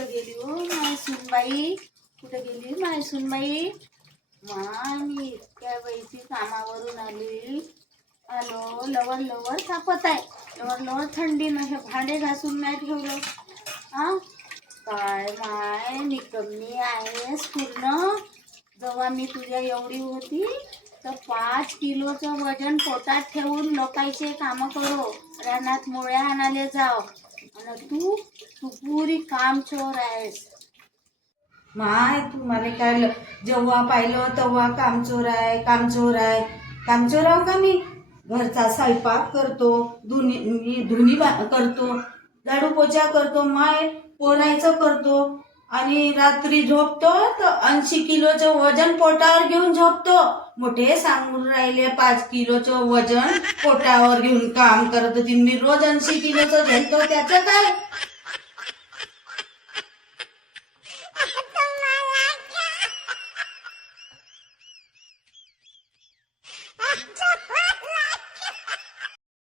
कुठं गेली हो माय सुनबाई? कुठं गेली माय सुनबाई? मी इतक्या वेळची कामावरून आलो लवकर लवकर कापत आहे. लवकर लवकर थंडीनं हे भांडे घासून नाही ठेवलं. हा काय माय निकम्मी आहेस पूर्ण. जेव्हा मी तुझ्या एवढी होती तर 5 किलोचं वजन पोटात ठेवून लोकांचे कामं करो, रानात मोळ्या आणायला जाव. आणि तू तू पुरी कामचोर आहेस. माय तू मला काय जेव्हा पाहिलं तेव्हा कामचोर आहे कामचोर आहे. कामचोर आहो का मी? घरचा स्वयंपाक करतो, धुनी करतो, झाडू पोछा करतो, माय पोरायचं करतो आणि रात्री झोपतो तर 80 किलोचं वजन पोटावर घेऊन झोपतो. मोठे सांगून राहिले 5 किलोचं वजन पोटावर घेऊन काम करत होती. मी रोज 80 किलोचं झेलतो, त्याचं काय?